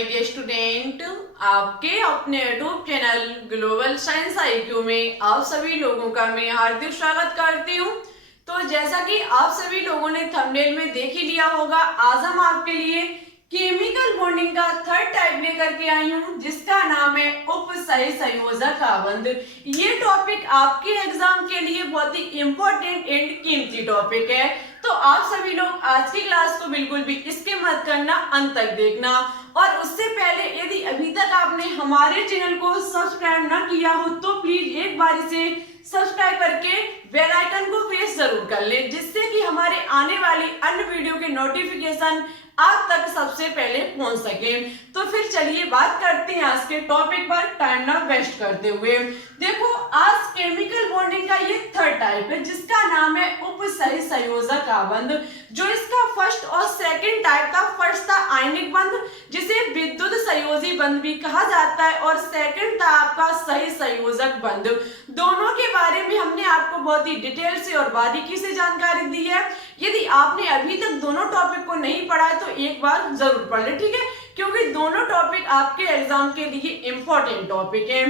My dear student, आपके अपने YouTube channel global science IQ में आप सभी लोगों का मैं हार्दिक स्वागत करती हूं। तो जैसा कि आप सभी लोगों ने थंबनेल में देख ही लिया होगा, आज हम आपके लिए केमिकल बॉन्डिंग का थर्ड टाइप लेकर के आई हूं, जिसका नाम है उपसही संयोजक आबंध। ये टॉपिक आपके एग्जाम के लिए बहुत ही इंपॉर्टेंट एंड कीमती टॉपिक है, तो आप सभी लोग आज की क्लास को बिल्कुल भी स्किप मत करना, अंत तक देखना। और उससे पहले यदि अभी तक आपने हमारे चैनल को सब्सक्राइब न किया हो तो प्लीज एक बार इसे सब्सक्राइब करके बेल आइकन को प्रेस जरूर कर ले, जिससे कि हमारे आने वाली अन्य वीडियो के नोटिफिकेशन आप तक सबसे पहले पहुंच सके। तो फिर चलिए बात करते हैं आज के टॉपिक पर, टाइम ना वेस्ट करते हुए। देखो, आज केमिकल बॉन्डिंग का ये थर्ड टाइप है, जिसका नाम है उपसही संयोजक आबंध। जो इसका फर्स्ट और सेकंड टाइप था, फर्स्ट था आयनिक बंध, जिसे विद्युत संयोजी बंध भी कहा जाता है, और सेकंड था आपका सही संयोजक बंध। दोनों के बारे में हमने आपको बहुत ही डिटेल से और बारीकी से जानकारी दी है। यदि आपने अभी तक दोनों टॉपिक को नहीं पढ़ा है तो एक बार जरूर पढ़ ले, ठीक है, क्योंकि दोनों टॉपिक आपके एग्जाम के लिए इंपॉर्टेंट टॉपिक है।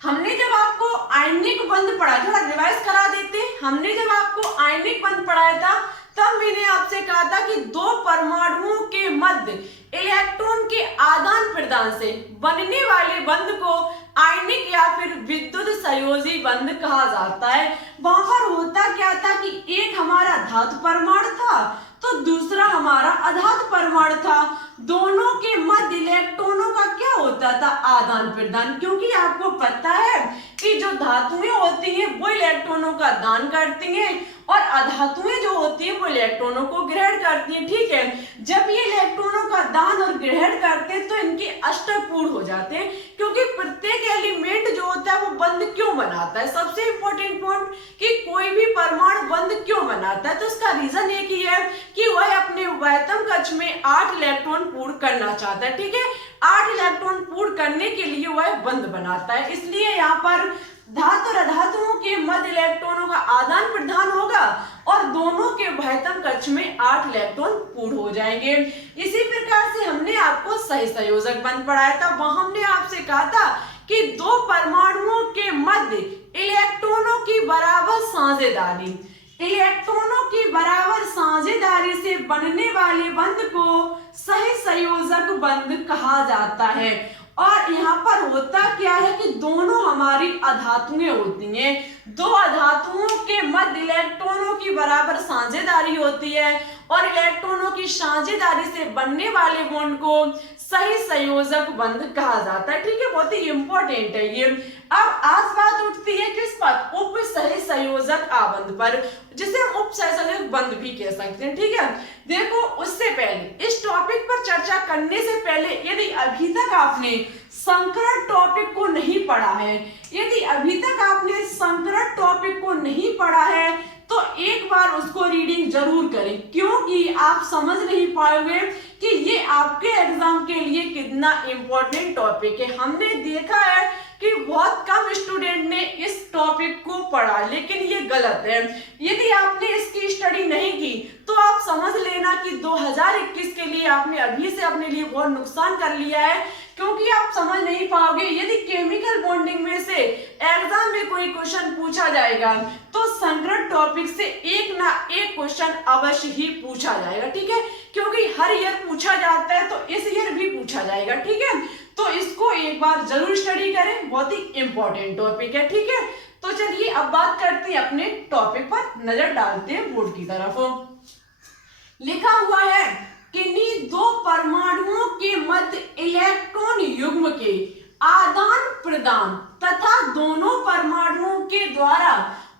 हमने जब आपको आयनिक बंध पढ़ा, थोड़ा रिवाइज करा देते हैं। हमने जब आपको आयनिक बंध पढ़ाया था तब मैंने आपसे कहा था कि दो परमाणुओं के मध्य इलेक्ट्रॉन के आदान प्रदान से बनने वाले बंध को आयनिक या फिर विद्युत संयोजी बंध कहा जाता है। वहां पर होता क्या था कि एक हमारा धातु परमाणु था तो दूसरा हमारा अधातु परमाणु था। दोनों के मध्य इलेक्ट्रॉनों का क्या होता था? आदान प्रदान। क्योंकि आपको पता है कि जो धातुएं होती हैं वो इलेक्ट्रॉनों का दान करती हैं और अधातुएं जो होती हैं वो इलेक्ट्रॉनों को ग्रहण करती हैं, ठीक है। जब ये इलेक्ट्रॉनों का दान और ग्रहण करते हैं तो इनके अष्टक पूर्ण हो जाते हैं, क्योंकि प्रत्येक एलिमेंट जो होता है वो बंध क्यों बनाता है? सबसे इंपॉर्टेंट पॉइंट कि कोई भी परमाणु बंध क्यों बनाता है, तो इसका रीजन एक ही है कि वह अपने वायतम कक्ष में 8 इलेक्ट्रॉन पूर्ण करना चाहता है, ठीक है। 8 इलेक्ट्रॉन पूर्ण करने के लिए वह बंध बनाता है। इसलिए यहाँ पर धातु और अधातुओं के मध्य इलेक्ट्रॉनों का आदान प्रदान होगा और दोनों के वायतम कक्ष में 8 इलेक्ट्रॉन पूर्ण हो जाएंगे। इसी प्रकार से हमने आपको सही संयोजक बंध पढ़ाया था। वहां हमने आपसे कहा था कि दो परमाणुओं के मध्य इलेक्ट्रॉनों की बराबर साझेदारी, इलेक्ट्रॉनों की बराबर साझेदारी से बनने वाले बंध को सही संयोजक बंध कहा जाता है। और यहाँ पर होता क्या है कि दोनों हमारी अधातुएं होती हैं, दो अधातुओं के मध्य इलेक्ट्रॉनों की बराबर साझेदारी होती है और इलेक्ट्रॉनों की साझेदारी से बनने वाले बॉन्ड को सही संयोजक बंध कहा जाता है, ठीक है। बहुत ही इंपॉर्टेंट है ये। अब आज बात उठती है किस पर? उपसही संयोजक आबंध पर, जिसे हम उपसही संयोजक बंध भी कह सकते हैं, ठीक है। देखो, उससे पहले इस टॉपिक पर चर्चा करने से पहले यदि अभी तक आपने संकरण टॉपिक को नहीं पढ़ा है, यदि अभी तक आपने संकरण टॉपिक को नहीं पढ़ा है तो एक बार उसको रीडिंग जरूर करें, क्योंकि आप समझ नहीं पाओगे कि ये आपके एग्जाम के लिए कितना इंपॉर्टेंट टॉपिक है। हमने देखा है कि बहुत कम स्टूडेंट ने इस टॉपिक को पढ़ा, लेकिन ये गलत है। यदि आपने इसकी स्टडी नहीं की तो आप समझ लेना कि 2021 के लिए आपने अभी से अपने लिए बहुत नुकसान कर लिया है, क्योंकि आप समझ नहीं पाओगे। यदि केमिकल बॉन्डिंग में से एग्जाम में कोई क्वेश्चन पूछा जाएगा तो संकरण टॉपिक से एक ना एक क्वेश्चन अवश्य ही पूछा जाएगा, ठीक है, क्योंकि हर ईयर पूछा जाता है तो इस ईयर भी पूछा जाएगा, ठीक है। तो इसको एक बार जरूर स्टडी करें, बहुत ही इंपॉर्टेंट टॉपिक है, ठीक है। तो चलिए अब बात करते हैं अपने टॉपिक पर, नजर डालते हैं बोर्ड की तरफ। लिखा हुआ है किन्हीं दो परमाणुओं के मध्य इलेक्ट्रॉन युग्म के आदान प्रदान तथा दोनों परमाणुओं के द्वारा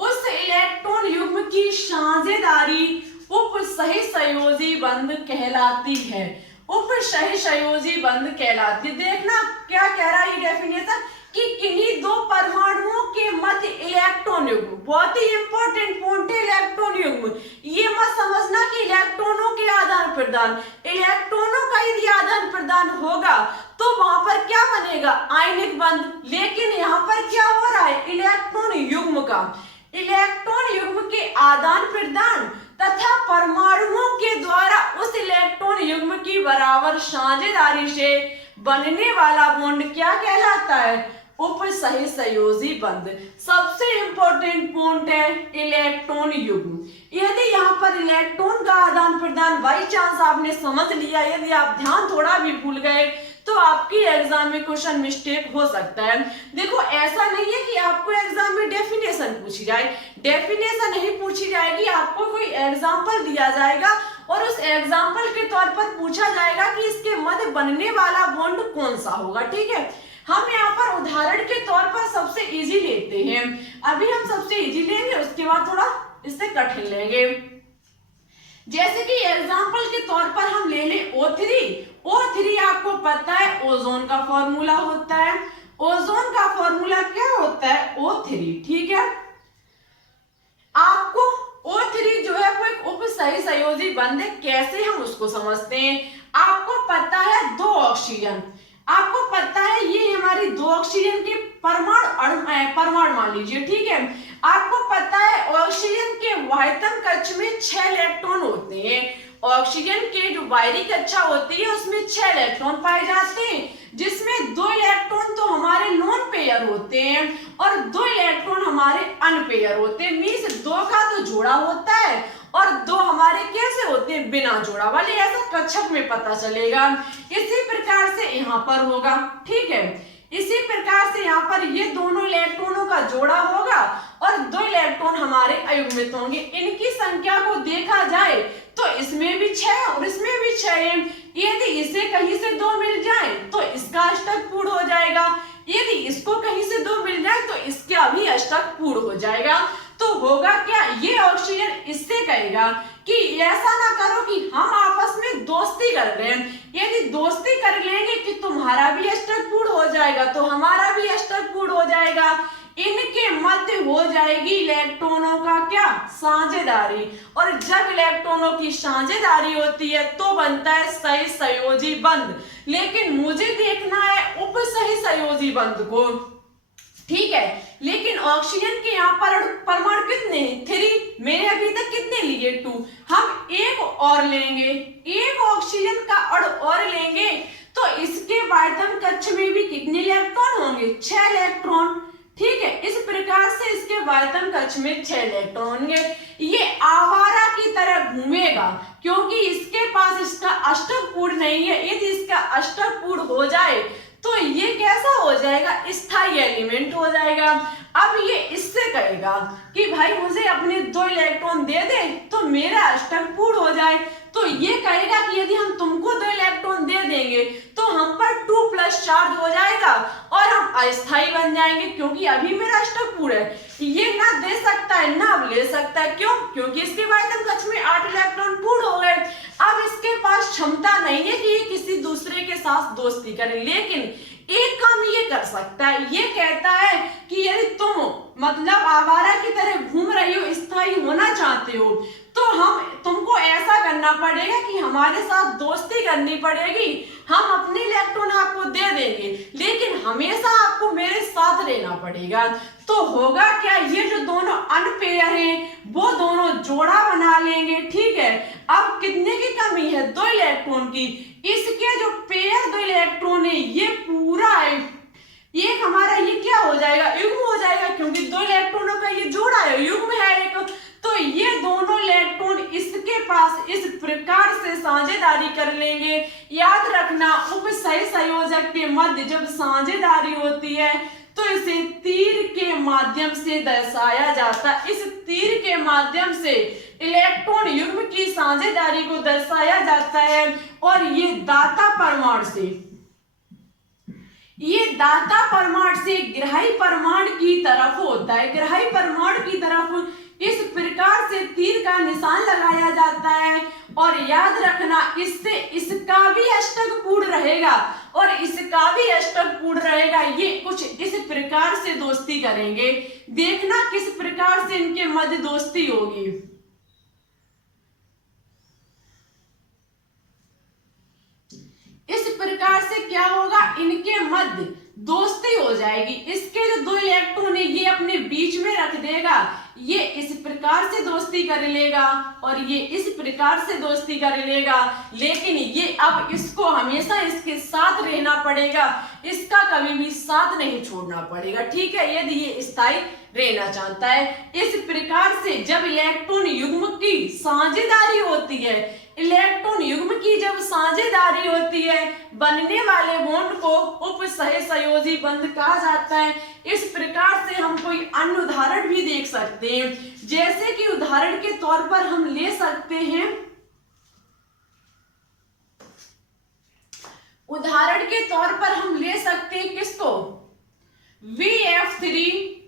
उस इलेक्ट्रॉन युग्म की साझेदारी उपसही संयोजी बंध कहलाती है। उपसही संयोजी बंध कहलाती है। देखना क्या कह रहा है ये डेफिनेशन कि किन्हीं दो परमाणुओं के मध्य इलेक्ट्रॉन युग्म, बहुत ही इंपॉर्टेंट पॉइंट है इलेक्ट्रॉन युग्म। ये मत समझना कि इलेक्ट्रॉनों के आदान प्रदान, इलेक्ट्रॉनों का यदि आदान प्रदान होगा तो वहां पर क्या बनेगा? आयनिक बंध। लेकिन यहाँ पर क्या हो रहा है? इलेक्ट्रॉन युग्म का, इलेक्ट्रॉन युग्म के आदान प्रदान तथा परमाणुओं के द्वारा उस इलेक्ट्रॉन युग्म की बराबर साझेदारी से बनने वाला बॉन्ड क्या कहलाता है? उपसहसंयोजी बंध। सबसे इंपॉर्टेंट पॉइंट है इलेक्ट्रॉन युग्म। यदि यहाँ पर इलेक्ट्रॉन का आदान प्रदान बाई चांस आपने समझ लिया, यदि आप ध्यान थोड़ा भी भूल गए तो आपकी एग्जाम में क्वेश्चन मिस्टेक हो सकता है। देखो ऐसा नहीं है कि आपको एग्जाम में डेफिनेशन पूछी जाए, डेफिनेशन नहीं पूछी जाएगी, आपको कोई एग्जाम्पल दिया जाएगा और उस एग्जाम्पल के तौर पर पूछा जाएगा कि इसके मध्य बनने वाला बॉन्ड कौन सा होगा। ठीक है, हम यहाँ पर उदाहरण के तौर पर सबसे इजी लेते हैं। अभी हम सबसे इजी लेंगे, उसके बाद थोड़ा इससे कठिन लेंगे। जैसे कि एग्जाम्पल के तौर पर हम ले लें O3। O3 आपको पता है ओजोन का फॉर्मूला होता है। ओजोन का फॉर्मूला क्या होता है? O3। ठीक है, आपको O3 जो है वो एक उपसहसंयोजी बंध है। कैसे हम उसको समझते हैं? आपको पता है दो ऑक्सीजन, आपको पता है ये हमारी दो ऑक्सीजन के परमाणु मान लीजिए। ठीक है, आपको पता है ऑक्सीजन के वायतन कक्ष में 6 इलेक्ट्रॉन होते हैं। ऑक्सीजन के जो बाहरी कक्षा होती है उसमें 6 इलेक्ट्रॉन पाए जाते हैं, जिसमें 2 इलेक्ट्रॉन तो हमारे लोन पेयर होते हैं और 2 इलेक्ट्रॉन हमारे अनपेयर होते हैं। मींस 2 का तो जोड़ा होता है और 2 हमारे कैसे होते हैं? बिना जोड़ा वाले। ऐसा कक्षक में पता चलेगा। इसी प्रकार से यहाँ पर होगा। ठीक है, इसी प्रकार से यहाँ पर ये दोनों इलेक्ट्रॉनों का जोड़ा होगा और 2 इलेक्ट्रॉन हमारे अयुग्मित होंगे। इनकी संख्या को देखा जाए तो इसमें भी 6 और इसमें भी 6 है। यदि इसे कहीं से 2 मिल जाए तो इसका अष्टक पूर्ण हो जाएगा, यदि इसको कहीं से 2 मिल जाए तो इसका भी अष्टक पूर्ण हो जाएगा। तो होगा क्या? ये ऑक्सीजन इससे कहेगा कि ऐसा ना करो कि हम आपस में दोस्ती कर रहे हैं। यदि दोस्ती कर लेंगे कि तुम्हारा भी अष्टक पूर्ण हो जाएगा तो हमारा भी अष्टक पूर्ण हो जाएगा। इनके मध्य हो जाएगी इलेक्ट्रॉनों का क्या? साझेदारी। और जब इलेक्ट्रॉनों की साझेदारी होती है तो बनता है सहसंयोजी बंध। लेकिन मुझे देखना है उपसहसंयोजी बंध को। ठीक है, लेकिन ऑक्सीजन के यहाँ पर परमाणु कितने? 3। मैंने अभी तक कितने लिए? 2। हम एक और लेंगे, एक ऑक्सीजन का अणु और लेंगे तो इसके वायतन कक्ष में भी कितने इलेक्ट्रॉन होंगे? 6 इलेक्ट्रॉन। ठीक है, इस प्रकार से इसके वायतन कक्ष में 6 इलेक्ट्रॉन होंगे। ये आवारा की तरह घूमेगा क्योंकि इसके पास इसका अष्टक पूर्ण नहीं है। यदि इसका अष्टक पूर्ण हो जाए तो ये कैसा हो जाएगा? स्थायी एलिमेंट हो जाएगा। अब ये इससे कहेगा कि भाई मुझे अपने 2 इलेक्ट्रॉन दे दे तो मेरा अष्टक पूर्ण हो जाए। तो ये कहेगा कि यदि हम तुमको 2 इलेक्ट्रॉन दे देंगे तो हम पर 2+ चार्ज हो जाएगा और हम अस्थायी बन जाएंगे क्योंकि अभी मेरा अष्टक पूर्ण है। ये ना दे सकता है ना अब ले सकता है। क्यों? क्योंकि इसके वायतन कक्ष में 8 इलेक्ट्रॉन पूर्ण हो गए। अब इसके पास क्षमता नहीं है कि ये किसी दूसरे के साथ दोस्ती करे, लेकिन एक काम ये कर सकता है। ये कहता है कि यदि तुम मतलब आवारा की तरह घूम रही हो, स्थायी होना चाहते हो, तो हम तुमको ऐसा करना पड़ेगा कि हमारे साथ दोस्ती करनी पड़ेगी। हम अपने इलेक्ट्रॉन आपको दे देंगे लेकिन हमेशा आपको मेरे साथ रहना पड़ेगा। तो होगा क्या? ये जो दोनों अनपेयर हैं वो दोनों जोड़ा बना लेंगे। ठीक है, अब कितने की कमी है? 2 इलेक्ट्रॉन की। इसके जो पेयर 2 इलेक्ट्रॉन है ये पूरा है, ये हमारा ये क्या हो जाएगा? युग्म हो जाएगा क्योंकि 2 इलेक्ट्रॉनों का ये जोड़ा है, युग्म है एक। तो ये दोनों इलेक्ट्रॉन इसके पास इस प्रकार से साझेदारी कर लेंगे। याद रखना, उपसहसंयोजक के मध्य जब साझेदारी होती है तो इसे तीर के माध्यम से दर्शाया जाता है। इस तीर के माध्यम से इलेक्ट्रॉन युग्म की साझेदारी को दर्शाया जाता है और ये दाता परमाणु से ग्राही परमाणु की तरफ होता है। ग्राही परमाणु की तरफ इस प्रकार से तीर का निशान लगाया जाता है और याद रखना इससे इसका भी अष्टक पूर्ण रहेगा और इसका भी अष्टक पूर्ण रहेगा। ये कुछ इस प्रकार से दोस्ती करेंगे। देखना किस प्रकार से इनके मध्य दोस्ती होगी। इस प्रकार से क्या होगा? इनके मध्य दोस्ती हो जाएगी। इसके जो 2 इलेक्ट्रॉन है ये अपने बीच में रख देगा, ये इस प्रकार से दोस्ती कर लेगा और ये इस प्रकार से दोस्ती कर लेगा, लेकिन ये अब इसको हमेशा इसके साथ रहना पड़ेगा, इसका कभी भी साथ नहीं छोड़ना पड़ेगा, ठीक है, यदि ये स्थायी रहना चाहता है। इस प्रकार से जब इलेक्ट्रॉन युग्म की साझेदारी होती है, इलेक्ट्रॉन युग्म की जब साझेदारी होती है, बनने वाले बॉन्ड को उपसहसंयोजी बंध कहा जाता है। इस प्रकार से हम कोई अन्य उदाहरण भी देख सकते हैं, जैसे कि उदाहरण के तौर पर हम ले सकते हैं, उदाहरण के तौर पर हम ले सकते हैं किसको, VF3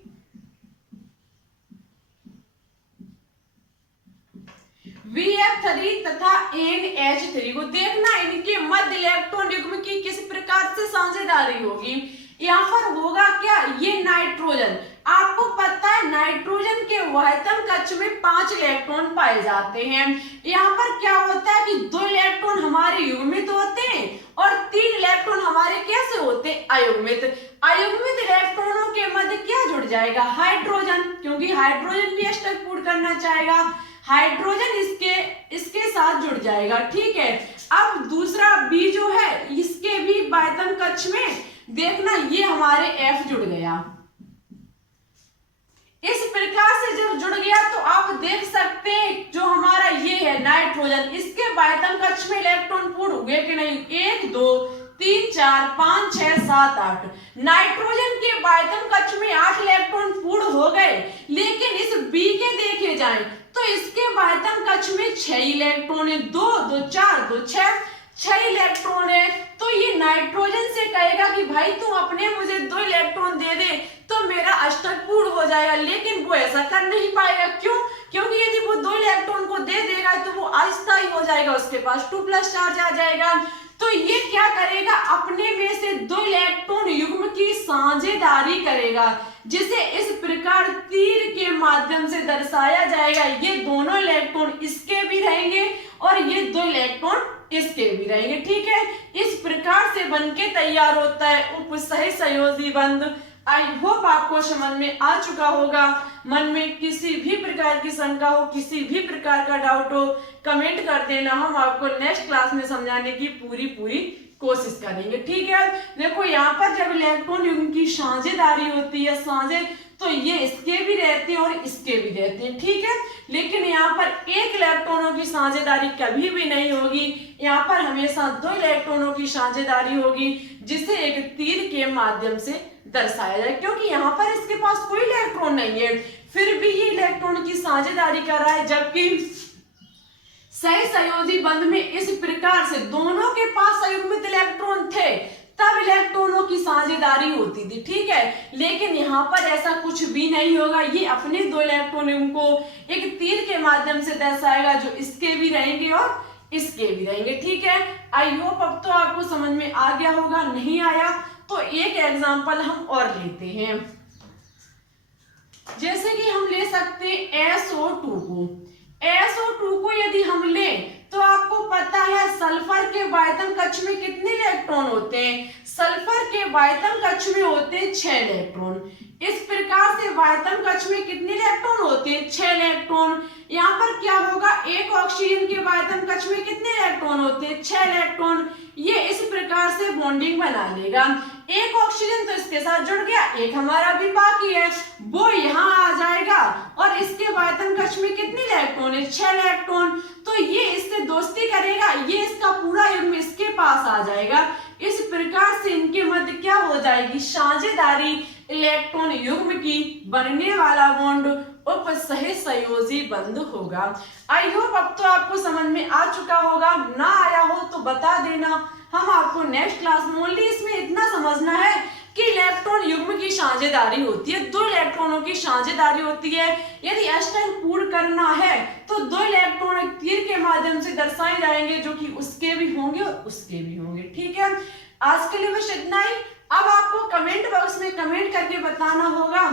तथा NH3 को देखना, इनके मध्य इलेक्ट्रॉन युग्म की किस प्रकार से साझेदारी होगी। यहाँ पर होगा क्या, ये नाइट्रोजन, आपको पता है नाइट्रोजन के वहतम कक्ष में 5 इलेक्ट्रॉन पाए जाते हैं। यहाँ पर क्या होता है कि 2 इलेक्ट्रॉन हमारे युग्मित होते हैं और 3 इलेक्ट्रॉन हमारे कैसे होते हैं, अयुग्मित। अयुग्मित इलेक्ट्रॉनों के मध्य क्या जुड़ जाएगा, हाइड्रोजन, क्योंकि हाइड्रोजन भी अष्टक पूर्ण करना चाहेगा, हाइड्रोजन इसके साथ जुड़ जाएगा, ठीक है। अब दूसरा B जो है, इसके भी वायतम कक्ष में देखना, ये हमारे F जुड़ गया। इस प्रकार से जब जुड़ गया तो आप देख सकते हैं जो हमारा ये है नाइट्रोजन, इसके वायतम कक्ष में इलेक्ट्रॉन पूर्ण हुए कि नहीं, 1 2 3 4 5 6 7 8। नाइट्रोजन के वायतम कक्ष में 8 इलेक्ट्रॉन पूर्ण हो गए, लेकिन इस B के देखे जाएं तो इसके वायतम कक्ष में 6 इलेक्ट्रॉन है, 2 2 4 2 6 इलेक्ट्रॉन है। तो ये नाइट्रोजन से कहेगा कि भाई तू अपने मुझे 2 इलेक्ट्रॉन दे दे तो मेरा अष्टक पूर्ण हो जाएगा, लेकिन वो ऐसा कर नहीं पाएगा, क्यों, क्योंकि यदि वो 2 इलेक्ट्रॉन को दे देगा तो वो अस्थायी हो जाएगा, उसके पास 2+ चार्ज आ जाएगा। तो ये क्या करेगा, अपने में से 2 इलेक्ट्रॉन युग्म की साझेदारी करेगा, जिसे इस प्रकार तीर के माध्यम से दर्शाया जाएगा। ये दोनों इलेक्ट्रॉन इसके भी रहेंगे और ये 2 इलेक्ट्रॉन इसके भी रहेंगे, ठीक है। इस प्रकार से बनके तैयार होता है उपसहसंयोजी बंध। आई होप आपको समझ में आ चुका होगा। मन में किसी भी प्रकार की शंका हो, किसी भी प्रकार का डाउट हो, कमेंट कर देना, हम आपको नेक्स्ट क्लास में समझाने की पूरी कोशिश करेंगे, ठीक है। देखो यहाँ पर जब इलेक्ट्रॉन युग्म की साझेदारी होती है, साझे, तो ये इसके भी रहते हैं और इसके भी रहते हैं, ठीक है। लेकिन यहाँ पर एक इलेक्ट्रॉनों की साझेदारी कभी भी नहीं होगी, यहाँ पर हमेशा 2 इलेक्ट्रॉनों की साझेदारी होगी, जिसे एक तीर के माध्यम से दर्शाया जाए, क्योंकि यहाँ पर इसके पास कोई इलेक्ट्रॉन नहीं है, फिर भी ये इलेक्ट्रॉन की साझेदारी कर रहा है, जबकि सहसंयोजी बंध में इस प्रकार से दोनों के पास संयुग्मित इलेक्ट्रॉन थे, तब इलेक्ट्रॉनों की साझेदारी होती थी, ठीक है। लेकिन यहाँ पर ऐसा कुछ भी नहीं होगा, ये अपने 2 इलेक्ट्रॉन को एक तीर के माध्यम से दर्शाएगा, जो इसके भी रहेंगे और इसके भी रहेंगे, ठीक है। आई होप अब तो आपको समझ में आ गया होगा, नहीं आया तो एक एग्जांपल हम और लेते हैं, जैसे कि हम ले सकते हैं SO2 को। SO2 को यदि हम लें तो आपको पता है सल्फर के वायतम कक्ष में कितने इलेक्ट्रॉन होते हैं, सल्फर के वायतम कक्ष में होते हैं 6 इलेक्ट्रॉन। इस प्रकार से वायतम कक्ष में कितने इलेक्ट्रॉन होते हैं, 6 इलेक्ट्रॉन। यहाँ पर क्या होगा, एक ऑक्सीजन के वायतम कक्ष में कितने इलेक्ट्रॉन होते हैं, 6 इलेक्ट्रॉन। ये इस प्रकार से बॉन्डिंग बना लेगा, एक ऑक्सीजन तो इसके साथ जुड़ गया, एक हमारा भी बाकी है, वो यहाँ आ जाएगा और इसके वायतम कक्ष में कितने इलेक्ट्रॉन है, 6 इलेक्ट्रॉन। तो ये इससे दोस्ती करेगा, ये इसका पूरा युग्म इसके पास आ जाएगा। इस प्रकार से इनके मध्य क्या हो जाएगी, साझेदारी, इलेक्ट्रॉन युग्म की, बनने वाला बॉन्ड उपसहसंयोजी बंध होगा। आई होप अब तो आपको समझ में आ चुका होगा, ना आया हो तो बता देना, हम आपको नेक्स्ट क्लास में ओनली इसमें इतना समझना है कि इलेक्ट्रॉन युग्म की साझेदारी होती है, 2 इलेक्ट्रॉनों की साझेदारी होती है। यदि अष्टक पूर्ण करना है तो 2 इलेक्ट्रॉन एक तीर के माध्यम से दर्शाए जाएंगे, जो कि उसके भी होंगे और उसके भी होंगे, ठीक है। आज के लिए बस इतना ही। अब आपको कमेंट बॉक्स में कमेंट करके बताना होगा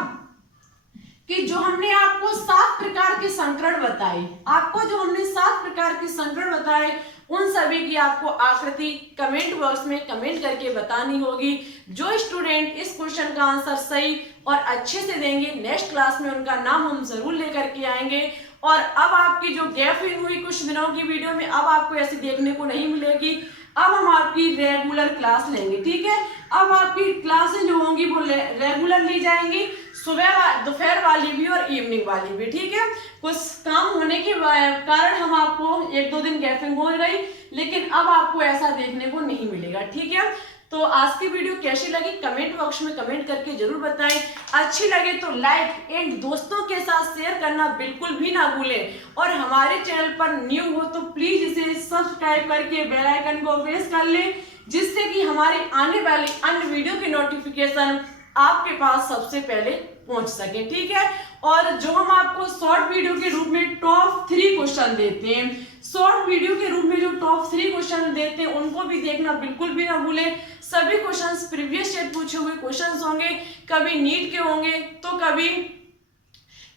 कि जो हमने आपको 7 प्रकार के संकरण बताए, आपको जो हमने 7 प्रकार के संकरण बताए, उन सभी की आपको आकृति कमेंट बॉक्स में कमेंट करके बतानी होगी। जो स्टूडेंट इस क्वेश्चन का आंसर सही और अच्छे से देंगे। नेक्स्ट क्लास में उनका नाम हम जरूर लेकर के आएंगे। और अब आपकी जो गैपिंग हुई कुछ दिनों की वीडियो में, अब आपको ऐसी देखने को नहीं मिलेगी। अब हम आपकी रेगुलर क्लास लेंगे, ठीक है। अब आपकी क्लासें जो होंगी वो रेगुलर ली जाएंगी, सुबह दोपहर वाली भी और इवनिंग वाली भी, ठीक है। कुछ काम होने के कारण हम आपको 1-2 दिन गैपिंग हो गई, लेकिन अब आपको ऐसा देखने को नहीं मिलेगा, ठीक है। तो आज की वीडियो कैसी लगी कमेंट बॉक्स में कमेंट करके जरूर बताएं। अच्छी लगे तो लाइक एंड दोस्तों के साथ शेयर करना बिल्कुल भी ना भूलें। और हमारे चैनल पर न्यू हो तो प्लीज इसे सब्सक्राइब करके बेल आइकन को प्रेस कर लें, जिससे कि हमारे आने वाली अन्य वीडियो की नोटिफिकेशन आपके पास सबसे पहले पहुंच सके, ठीक है। और जो हम आपको शॉर्ट वीडियो के रूप में टॉप 3 क्वेश्चन देते हैं, शॉर्ट वीडियो के रूप में जो टॉप 3 क्वेश्चन देते हैं उनको भी देखना बिल्कुल भी ना भूलें। सभी क्वेश्चंस प्रीवियस ईयर पूछे हुए क्वेश्चंस होंगे, कभी नीट के होंगे तो कभी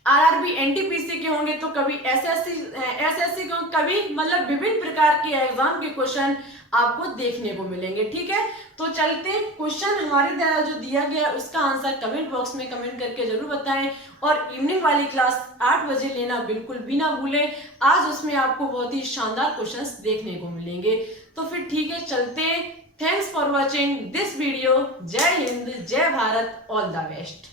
आरआरबी एनटीपीसी के होंगे तो कभी एसएससी के, कभी मतलब विभिन्न प्रकार के एग्जाम के क्वेश्चन आपको देखने को मिलेंगे, ठीक है। तो चलते क्वेश्चन हमारे द्वारा जो दिया गया उसका आंसर कमेंट बॉक्स में कमेंट करके जरूर बताएं। और इवनिंग वाली क्लास 8 बजे लेना बिल्कुल भी ना भूलें। आज उसमें आपको बहुत ही शानदार क्वेश्चंस देखने को मिलेंगे। तो फिर ठीक है, चलते। Thanks for watching this video. जय हिंद, जय भारत, ऑल द बेस्ट।